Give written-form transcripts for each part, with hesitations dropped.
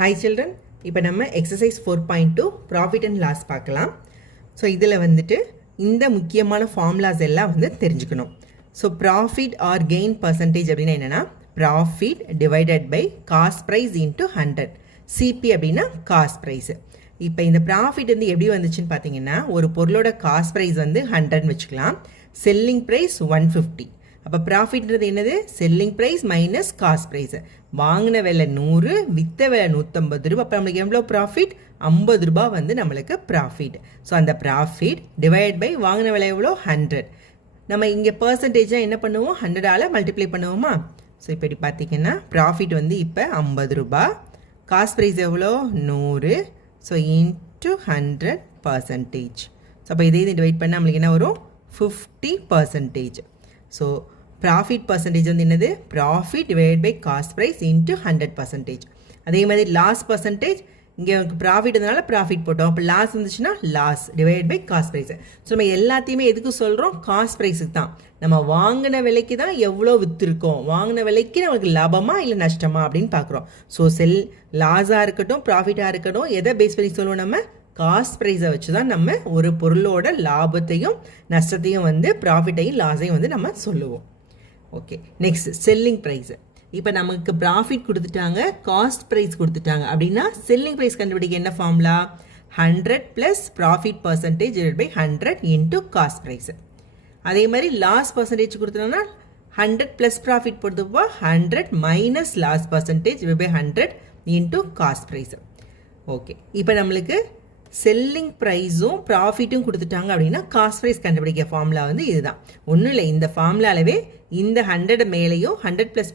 Hi children, இப்போ நம்ம exercise 4.2 profit and loss பார்க்கலாம். ஸோ இதில் வந்துட்டு இந்த முக்கியமான ஃபார்முலாஸ் எல்லாம் வந்து தெரிஞ்சுக்கணும். So profit or gain percentage அப்படின்னா என்னென்னா profit divided by cost price into 100. CP அப்படின்னா காஸ்ட் ப்ரைஸு. இப்போ இந்த ப்ராஃபிட் வந்து எப்படி வந்துச்சுன்னு பார்த்தீங்கன்னா ஒரு பொருளோட காஸ்ட் ப்ரைஸ் வந்து 100ன்னு வச்சுக்கலாம், செல்லிங் ப்ரைஸ் 150. அப்போ ப்ராஃபிட்ன்றது என்னது? Selling price minus cost price. வாங்கின விலை 100, விற்ற விலை 150 ரூபா. அப்போ நம்மளுக்கு எவ்வளோ ப்ராஃபிட்? 50 ரூபா வந்து நம்மளுக்கு ப்ராஃபிட். ஸோ அந்த ப்ராஃபிட் டிவைட் பை வாங்கின விலை எவ்வளோ? 100. நம்ம இங்கே பர்சன்டேஜாக என்ன பண்ணுவோம்? 100ஆல் மல்டிப்ளை பண்ணுவோமா? ஸோ இப்போ இப்படி பார்த்தீங்கன்னா ப்ராஃபிட் வந்து இப்போ 50 ரூபா, காஸ்ட் ப்ரைஸ் எவ்வளோ? 100. So into 100%. ஸோ அப்போ இதே டிவைட் பண்ணால் நம்மளுக்கு என்ன வரும்? 50%. ஸோ ப்ராஃபிட் பர்சன்டேஜ் வந்து என்னது? Profit divide by cost price into 100%. அதே மாதிரி லாஸ் பர்சன்டேஜ், இங்கே ப்ராஃபிட் இருந்தனால ப்ராஃபிட் போட்டோம், அப்போ லாஸ் இருந்துச்சுன்னா loss divide by cost price. So நம்ம எல்லாத்தையுமே எதுக்கு சொல்கிறோம்? காஸ்ட் ப்ரைஸுக்கு தான். நம்ம வாங்கின விலைக்கு தான் எவ்வளோ விற்றுருக்கோம், வாங்கின விலைக்கு நம்மளுக்கு லாபமா இல்லை நஷ்டமா அப்படின்னு பார்க்குறோம். ஸோ லாஸாக இருக்கட்டும் ப்ராஃபிட்டாக இருக்கட்டும், எதை பேஸ் பண்ணி சொல்லுவோம்? நம்ம காஸ்ட் ப்ரைஸை வச்சு தான் நம்ம ஒரு பொருளோட லாபத்தையும் நஷ்டத்தையும் வந்து ப்ராஃபிட்டையும் லாஸையும் வந்து நம்ம சொல்லுவோம். Okay, next selling price. இப்போ நமக்கு ப்ராஃபிட் கொடுத்துட்டாங்க, காஸ்ட் ப்ரைஸ் கொடுத்துட்டாங்க அப்படின்னா செல்லிங் ப்ரைஸ் கண்டுபிடிக்க என்ன formula? 100 plus profit percentage divide by 100 into cost price. அதே மாதிரி லாஸ் பர்சன்டேஜ் கொடுத்துட்டோம்னா 100 ப்ளஸ் ப்ராஃபிட் போடுறதுப்போ 100 minus loss percentage divide by 100 into cost price. Okay, இப்போ நம்மளுக்கு செல்லிங் ப்ரைஸும் ப்ராஃபிட்டும் கொடுத்துட்டாங்க அப்படின்னா காஸ்ட் ப்ரைஸ் கண்டுபிடிக்க ஃபார்முலா வந்து இதுதான். ஒன்றும் இல்லை, இந்த ஃபார்முலாவே இந்த 100 மேலேயும் 100 ப்ளஸ்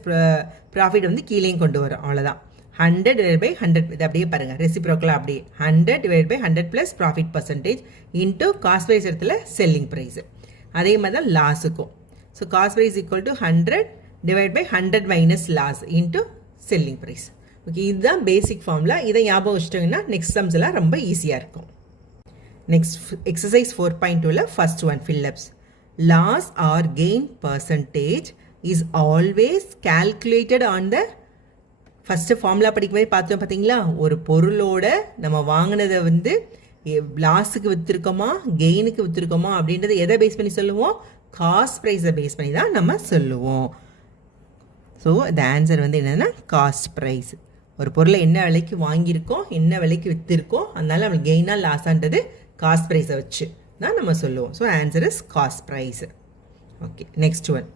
ப்ராஃபிட் வந்து கீழேயும் கொண்டு வரும், அவ்வளோதான். 100 டிவைட் பை 100, இது அப்படியே பாருங்கள் ரெசிப்ரோக்கலாக அப்படியே 100 divide by 100 plus profit percentage into cost price இடத்துல செல்லிங் ப்ரைஸு. அதே மாதிரி தான் லாஸுக்கும். So cost price equal to 100 divide by 100 minus loss into selling price. Okay, இதுதான் பேசிக் ஃபார்முலா. இதை ஞாபகம் வச்சுட்டோங்கன்னா நெக்ஸ்ட் சம்ஸ் எல்லாம் ரொம்ப ஈஸியாக இருக்கும். நெக்ஸ்ட் எக்ஸசைஸ் 4.2ல first one fill ups. Loss or gain percentage is always calculated on the first formula படிக்கும்போது பார்த்தோம் பார்த்தீங்களா, ஒரு பொருளோட நம்ம வாங்கினதை வந்து லாஸுக்கு விற்றுருக்கோமா கெயினுக்கு விற்றுருக்கோமா அப்படின்றத எதை பேஸ் பண்ணி சொல்லுவோம்? காஸ்ட் ப்ரைஸை பேஸ் பண்ணி தான் நம்ம சொல்லுவோம். ஸோ இந்த ஆன்சர் வந்து என்னென்னா காஸ்ட் ப்ரைஸ். ஒரு பொருளை என்ன விலைக்கு வாங்கியிருக்கோம், என்ன விலைக்கு விற்றுருக்கோம், அதனால நம்மளுக்கு கெயினாக லாஸான்றது காஸ்ட் ப்ரைஸை வச்சு தான் நம்ம சொல்லுவோம். So answer is cost price. Okay, next one.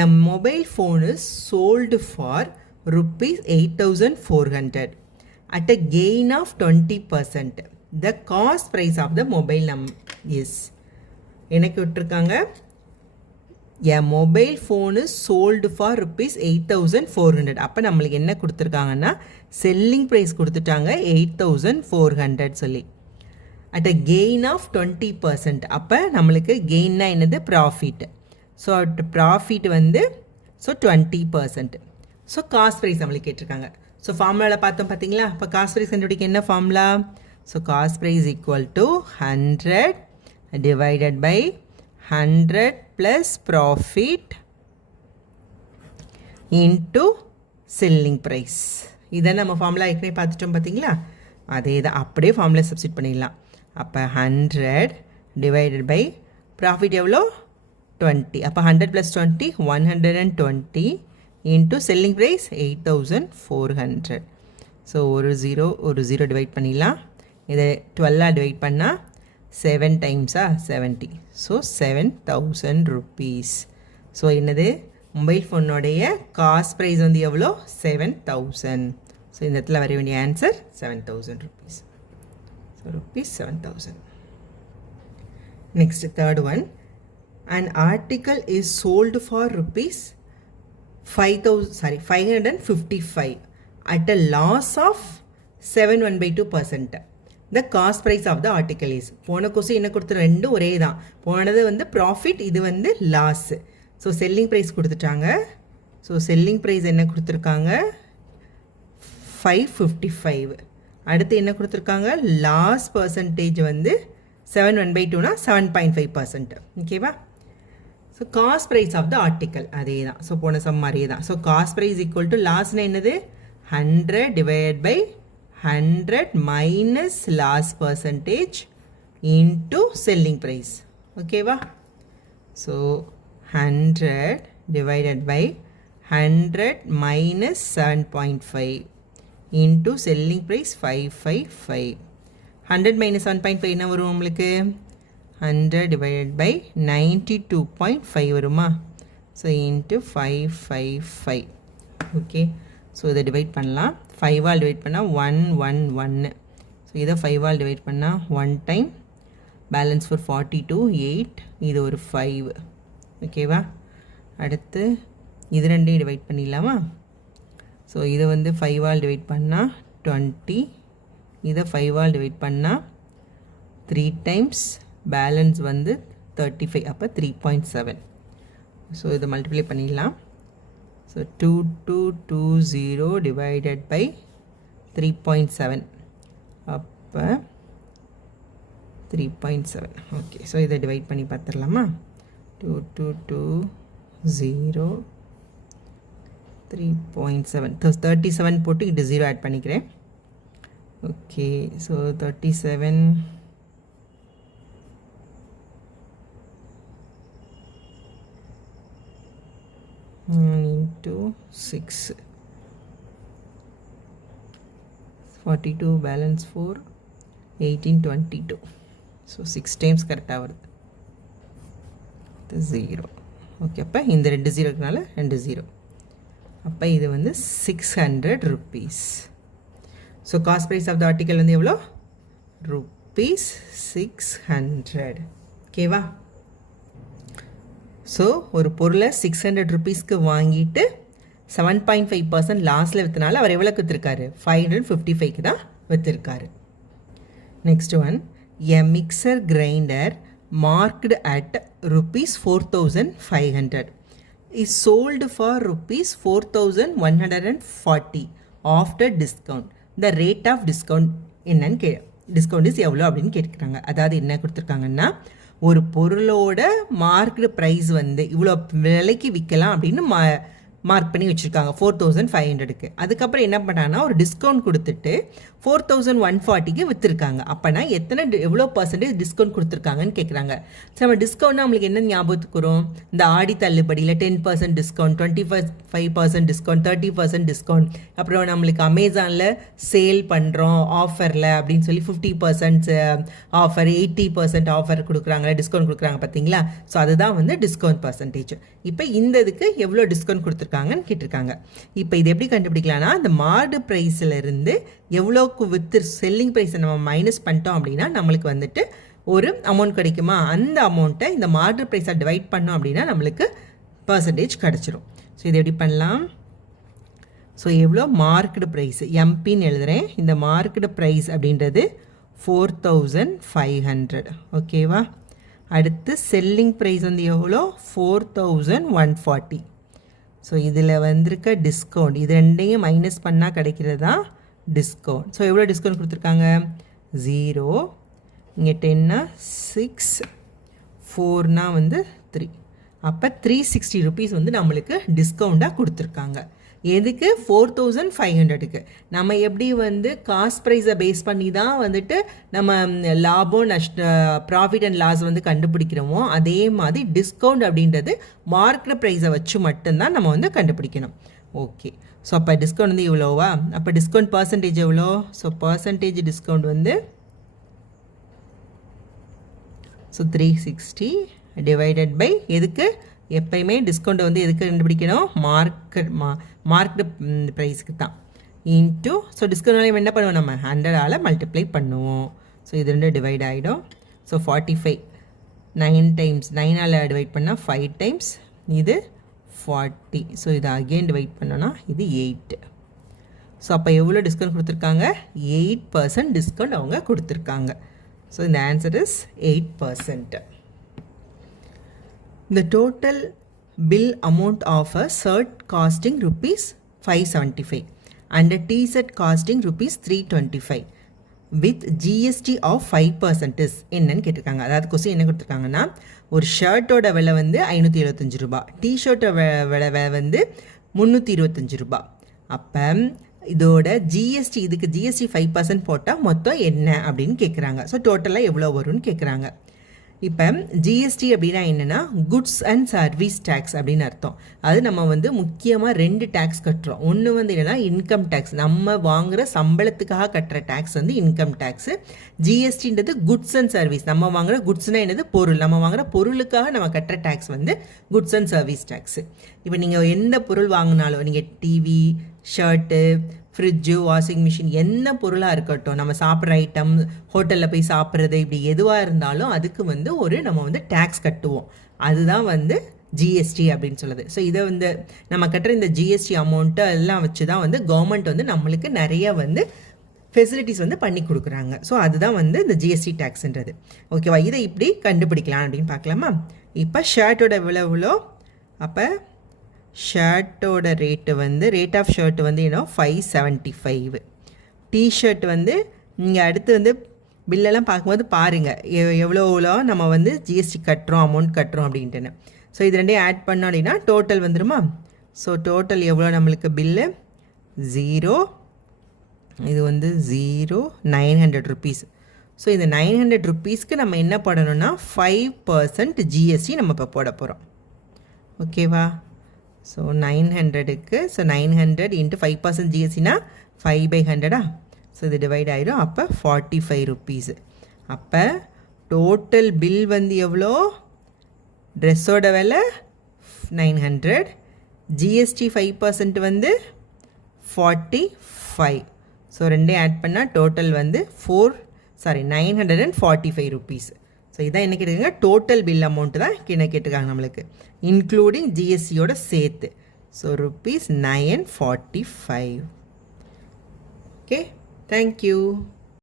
A mobile phone is sold for ₹8,400 at a gain of 20%. The cost price of the mobile is. எனக்கு விட்டுருக்காங்க எ மொபைல் ஃபோனு சோல்டு ஃபார் ₹8,400. அப்போ நம்மளுக்கு என்ன கொடுத்துருக்காங்கன்னா செல்லிங் ப்ரைஸ் கொடுத்துட்டாங்க 8,400 சொல்லி. At a gain of 20%. அப்போ நம்மளுக்கு கெயின்னா என்னது? ப்ராஃபிட். ஸோ ப்ராஃபிட் வந்து 20%. ஸோ காஸ்ட் ப்ரைஸ் நம்மளுக்கு கேட்டிருக்காங்க. ஸோ ஃபார்முலாவில் பார்த்தோம் பார்த்தீங்களா, இப்போ காஸ்ட் ப்ரைஸ் கண்டுபிடிக்க என்ன formula? So cost price equal to 100 divided by 100 plus profit into selling price. இதை நம்ம ஃபார்முலா ஏற்கனவே பார்த்துட்டோம் பார்த்தீங்களா, அதே தான் அப்படியே ஃபார்முலா சப்ஸ்டிட் பண்ணிடலாம். அப்போ 100 டிவைடட் பை ப்ராஃபிட் எவ்வளோ? 20. அப்போ 100 plus 20 120 into selling price 8,400. So ஒரு ஜீரோ டிவைட் பண்ணிடலாம். இதை 12ஆக டிவைட் பண்ணால் 7 டைம்ஸா 70. So 7,000 rupees. ஸோ என்னது? மொபைல் ஃபோனுடைய காஸ்ட் ப்ரைஸ் வந்து எவ்வளோ? 7,000. ஸோ இந்த இடத்துல வர வேண்டிய answer 7,000 rupees. So ₹7,000. Next third one. An article is sold for ₹555 at a loss of 7.1/2%. the cost price of the article is. போன கொஸ்டின் என்ன கொடுத்து ரெண்டும் ஒரே தான். போனது வந்து ப்ராஃபிட், இது வந்து லாஸ். ஸோ செல்லிங் ப்ரைஸ் கொடுத்துட்டாங்க. ஸோ செல்லிங் ப்ரைஸ் என்ன கொடுத்துருக்காங்க? 555. அடுத்து என்ன கொடுத்துருக்காங்க? லாஸ் பர்சன்டேஜ் வந்து 7.1/2னா 7.5%. ஓகேவா? So cost price of the article அதே தான். ஸோ போன சம் மாதிரியே தான். So cost price equal to லாஸ்னா என்னது? 100 divide by 100 minus loss percentage into selling price. ஓகேவா? So 100 divided by 100 minus 7.5 into selling price 555. 100 minus 7.5 என்ன வரும் உங்களுக்கு? 100 divided by 92.5 வருமா? So into 555. Okay. So இதை டிவைட் பண்ணலாம். 5 ஆல் டிவைட் பண்ணால் 111. ஸோ இதை 5 ஆல் டிவைட் பண்ணால் 1 டைம் பேலன்ஸ் ஃபார் 42 8. இது ஒரு 5. ஓகேவா? அடுத்து இது ரெண்டையும் டிவைட் பண்ணிடலாமா? ஸோ இதை வந்து 5 ஆல் டிவைட் பண்ணால் 20. இதை 5 ஆல் டிவைட் பண்ணால் 3 டைம்ஸ் பேலன்ஸ் வந்து 35. அப்போ 3.7. ஸோ இதை மல்டிப்ளை பண்ணிடலாம். So 2220 divided by 3.7. அப்போ 3.7. ஓகே. ஸோ இதை டிவைட் பண்ணி பார்த்துடலாமா? 2220 3.7. 37 போட்டு இது 0 ஆட் பண்ணிக்கிறேன். Okay. So 37 into 6. 42 balance 4 1822. So 6 times கரெக்டாக வருது. 0. ஓகே. அப்போ இந்த 2 0 இருக்கனால 2 0. அப்போ இது வந்து 600 rupees. So cost price of the article வந்து எவ்வளோ? rupees 600. ஓகேவா? ஸோ ஒரு பொருளை 600 ருபீஸ்க்கு வாங்கிட்டு 7.5% லாஸில் விற்றனால அவர் எவ்வளோக்கு விற்றுருக்காரு? 555க்கு தான் விற்றுருக்காரு. Next one, a mixer grinder marked at rupees 4500 is sold for rupees 4140 after discount. The rate of discount என்னன்னு டிஸ்கவுண்ட் இஸ் எவ்வளோ அப்படின்னு கேட்குறாங்க. அதாவது என்ன கொடுத்துருக்காங்கன்னா, ஒரு பொருளோட மார்க்டு ப்ரைஸ் வந்து இவ்வளோ விலைக்கு விற்கலாம் அப்படின்னு மார்க் பண்ணி வச்சுருக்காங்க 4500க்கு. அதுக்கப்புறம் என்ன பண்ணாங்கன்னா ஒரு டிஸ்கவுண்ட் கொடுத்துட்டு 4140க்கு விற்றுருக்காங்க. அப்போனா எவ்வளோ பர்சன்டேஜ் டிஸ்கவுண்ட் கொடுத்துருக்காங்கன்னு கேட்குறாங்க. ஸோ நம்ம டிஸ்கவுண்ட்னா நம்மளுக்கு என்ன ஞாபகத்துக்கு வரும்? இந்த ஆடி தள்ளுபடியில் 10% டிஸ்கவுண்ட், 25% டிஸ்கவுண்ட், 30% டிஸ்கவுண்ட். அப்புறம் நம்மளுக்கு அமேசானில் சேல் பண்ணுறோம் ஆஃபரில் அப்படின்னு சொல்லி 50% ஆஃபர், 80% ஆஃபர் கொடுக்குறாங்க, டிஸ்கவுண்ட் கொடுக்குறாங்க பார்த்தீங்களா? ஸோ அதுதான் வந்து டிஸ்கவுண்ட் பர்சன்டேஜ். இப்போ இந்த இதுக்கு எவ்வளோ டிஸ்கவுண்ட் கொடுத்துருக்காங்கன்னு கேட்டிருக்காங்க. இப்போ இது எப்படி கண்டுபிடிக்கலாம்னா, அந்த மார்டு ப்ரைஸில் இருந்து எவ்வளோக்கு விற்று செல்லிங் ப்ரைஸை நம்ம மைனஸ் பண்ணிட்டோம் அப்படின்னா நம்மளுக்கு வந்துட்டு ஒரு அமௌண்ட் கிடைக்குமா? அந்த அமௌண்ட்டை இந்த மார்டு ப்ரைஸை டிவைட் பண்ணோம் அப்படின்னா நம்மளுக்கு பர்சன்டேஜ் கிடச்சிரும். ஸோ இது எப்படி பண்ணலாம்? ஸோ எவ்வளோ மார்க்டு ப்ரைஸ் எம்பின்னு எழுதுகிறேன். இந்த மார்க்டு ப்ரைஸ் அப்படின்றது 4500. ஓகேவா? அடுத்து செல்லிங் ப்ரைஸ் வந்து எவ்வளோ? 4140. ஸோ இதில் வந்திருக்க டிஸ்கவுண்ட் இது ரெண்டையும் மைனஸ் பண்ணால் கிடைக்கிறது தான் டிஸ்கவுண்ட். ஸோ எவ்வளோ டிஸ்கவுண்ட் கொடுத்துருக்காங்க? 0. இங்கே 10னா 6, 4னா வந்து 3. அப்போ 360 ருபீஸ் வந்து நம்மளுக்கு டிஸ்கவுண்ட்டாக கொடுத்துருக்காங்க. எதுக்கு? 4500க்கு. நம்ம எப்படி வந்து காஸ்ட் ப்ரைஸை பேஸ் பண்ணி தான் வந்துட்டு நம்ம லாபம் ப்ராஃபிட் அண்ட் லாஸ் வந்து கண்டுபிடிக்கிறோமோ, அதே மாதிரி டிஸ்கவுண்ட் அப்படின்றது மார்க்கெட் ப்ரைஸை வச்சு மட்டும்தான் நம்ம வந்து கண்டுபிடிக்கணும். ஓகே. ஸோ அப்போ டிஸ்கவுண்ட் வந்து இவ்வளோவா? அப்போ டிஸ்கவுண்ட் பர்சன்டேஜ் எவ்வளோ? ஸோ பர்சன்டேஜ் டிஸ்கவுண்ட் வந்து 360 டிவைடட் பை எதுக்கு? எப்பயுமே டிஸ்கவுண்ட் வந்து எதுக்கு கண்டுபிடிக்கணும்? மார்க்கெட் ப்ரைஸுக்கு தான். இன்ட்டு ஸோ டிஸ்கவுண்ட் என்ன பண்ணுவோம்? நம்ம 100ஆல் மல்டிப்ளை பண்ணுவோம். ஸோ இது ரெண்டு டிவைட் ஆகிடும். ஸோ 45 9 டைம்ஸ் 9ஆல் டிவைட் பண்ணால் 5 டைம்ஸ் இது 40. ஸோ இதை அகெயின் டிவைட் பண்ணோன்னா இது 8. ஸோ அப்போ எவ்வளோ டிஸ்கவுண்ட் கொடுத்துருக்காங்க? 8% டிஸ்கவுண்ட் அவங்க கொடுத்துருக்காங்க. ஸோ இந்த answer is 8%. The total bill amount of a shirt costing rupees 575 and a t-shirt costing rupees 325 with GST of 5% is என்னன்னு கேட்டிருக்காங்க. அதாவது கொஸ்டின் என்ன கொடுத்துருக்காங்கன்னா, ஒரு ஷர்ட்டோட விலை வந்து 575 ரூபா, டிஷர்ட்டோட விலை வந்து 325 ரூபா. அப்போ இதோட ஜிஎஸ்டி, இதுக்கு ஜிஎஸ்டி 5% போட்டால் மொத்தம் என்ன அப்படின்னு கேட்குறாங்க. ஸோ டோட்டலாக எவ்வளோ வரும்னு கேட்குறாங்க. இப்போ ஜிஎஸ்டி அப்படின்னா என்னென்னா குட்ஸ் அண்ட் சர்வீஸ் டேக்ஸ் அப்படின்னு அர்த்தம். அது நம்ம வந்து முக்கியமாக 2 டேக்ஸ் கட்டுறோம். ஒன்று வந்து என்னென்னா இன்கம் டேக்ஸ், நம்ம வாங்குகிற சம்பளத்துக்காக கட்டுற டேக்ஸ் வந்து இன்கம் டேக்ஸு. ஜிஎஸ்டின்றது குட்ஸ் அண்ட் சர்வீஸ், நம்ம வாங்குகிற குட்ஸ்னால் என்னது பொருள், நம்ம வாங்குகிற பொருளுக்காக நம்ம கட்டுற டேக்ஸ் வந்து குட்ஸ் அண்ட் சர்வீஸ் டேக்ஸு. இப்போ நீங்கள் எந்த பொருள் வாங்கினாலும், நீங்கள் TV, shirt, fridge, washing machine, என்ன பொருளாக இருக்கட்டும், நம்ம சாப்பிட்ற ஐட்டம், ஹோட்டலில் போய் சாப்பிட்றது, இப்படி எதுவாக இருந்தாலும் அதுக்கு வந்து நம்ம வந்து டேக்ஸ் கட்டுவோம். அதுதான் வந்து ஜிஎஸ்டி அப்படின்னு சொல்லுது. ஸோ இதை வந்து நம்ம கட்டுற இந்த ஜிஎஸ்டி அமௌண்ட்டு எல்லாம் வச்சு தான் வந்து கவர்மெண்ட் வந்து நம்மளுக்கு நிறைய வந்து ஃபெசிலிட்டிஸ் வந்து பண்ணி கொடுக்குறாங்க. ஸோ அதுதான் வந்து இந்த ஜிஎஸ்டி டேக்ஸ்ன்றது. ஓகேவா? இதை இப்படி கண்டுபிடிக்கலாம் அப்படின்னு பார்க்கலாமா? இப்போ ஷர்ட்டோட எவ்வளோ, அப்போ ஷர்ட்டோட ரேட்டு வந்து ரேட் ஆஃப் ஷர்ட் வந்து 575. டிஷர்ட் வந்து நீங்கள் அடுத்து வந்து பில்லெல்லாம் பார்க்கும்போது பாருங்கள் எவ்வளோ நம்ம வந்து ஜிஎஸ்டி கட்டுறோம், அமௌண்ட் கட்டுறோம் அப்படின்ட்டுன்னு. ஸோ இது ரெண்டையும் ஆட் பண்ணோம் அப்படின்னா டோட்டல் வந்துடுமா? ஸோ டோட்டல் எவ்வளோ நம்மளுக்கு பில்லு 0, இது வந்து 0, 900 ருபீஸ். ஸோ இந்த 900 ருபீஸ்க்கு நம்ம என்ன பண்ணணும்னா 5% ஜிஎஸ்டி நம்ம இப்போ போட போகிறோம். ஓகேவா? ஸோ 900க்கு, ஸோ 900 இன்ட்டு 5% ஜிஎஸ்டினா 5/100. ஸோ இது டிவைட் ஆகிடும். அப்போ 45 ருபீஸ். அப்போ டோட்டல் பில் வந்து எவ்வளோ? ட்ரெஸ்ஸோட விலை 900, ஜிஎஸ்டி 5% வந்து 45. ஸோ ரெண்டையும் ஆட் பண்ணால் டோட்டல் வந்து 945 ருபீஸ். ஸோ இதான் என்ன கேட்டுருக்காங்க, டோட்டல் பில் அமௌண்ட்டு தான் என்ன கேட்டிருக்காங்க நம்மளுக்கு, இன்க்ளூடிங் ஜிஎஸ்டியோட சேர்த்து. ஸோ ₹945. Okay, thank you.